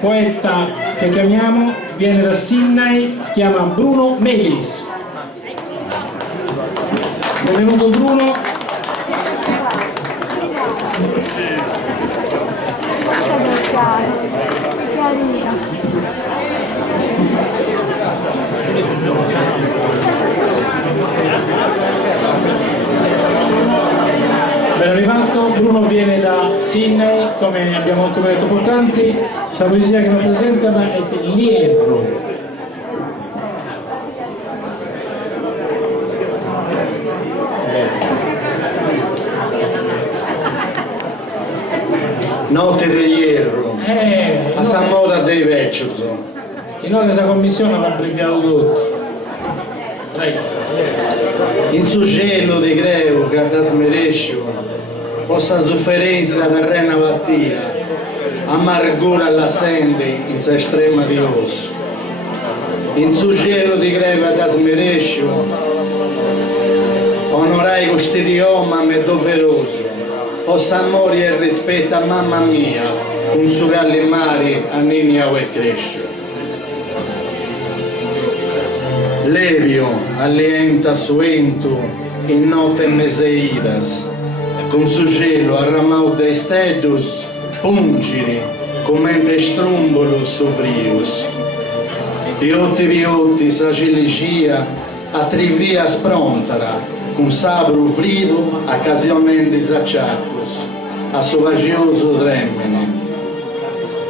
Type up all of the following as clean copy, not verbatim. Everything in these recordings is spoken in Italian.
poeta che chiamiamo viene da Sydney, si chiama Bruno Melis. Benvenuto Bruno. Ben arrivato. Bruno viene da Sydney, come detto poc'anzi. La poesia che lo presenta è L'Ierro. Notte di Hierro, a San Moda dei Vecchi. E noi questa commissione l'ha abbreviato tutto. Prego. In suo cielo di greo che da smerescio, possa sofferenza terrena mattia, amargura alla sente in sa estrema di osso. In suo cielo di greo che da smerescio, onorai questo idioma me doveroso, possa amore e rispetto a mamma mia, con suo galli mari a Ninio e crescio. Levio alienta suento in notte meseidas, con su cielo arramau de stedus pungili, commente strumbolo sovrius. Viotti sa cilicia a trivia sprontara, con sabro vrido occasionalmente sacciacos, a sovagioso tremene.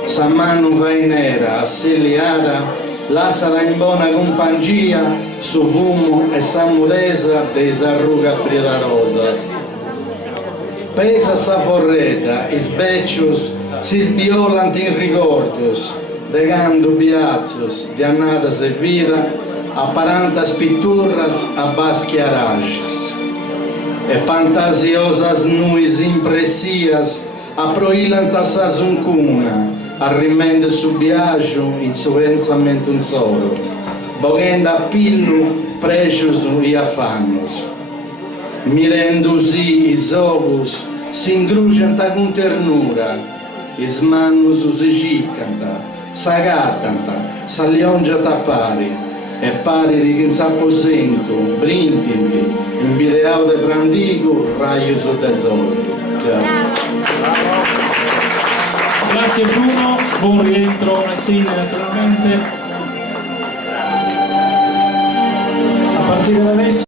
Sa mano vai nera, asseliata, lasciala in buona compagnia, su fumo e samulesa de sarruga fridarosas. Pesa sa forreta, i sbeccios si sbiolant in ricordios, degando biazios di annata servita, apparantas pitturras a baschiarages. E fantasiosas nuis impressias aproilant a sa zuncuna, arrimende su biagio in su pensamento un solo, boghenda a pillu precios e affannos. Mirendosi is ocus si ingrugianta con ternura, is mannus si ciccanta, s'agattanta, s'alliongiata pari, e pari di chi s'apposento, brintiti, in bideao de frandigo, raio su tesoro. Grazie. Grazie Bruno, buon rientro a Sydney naturalmente. A partire da adesso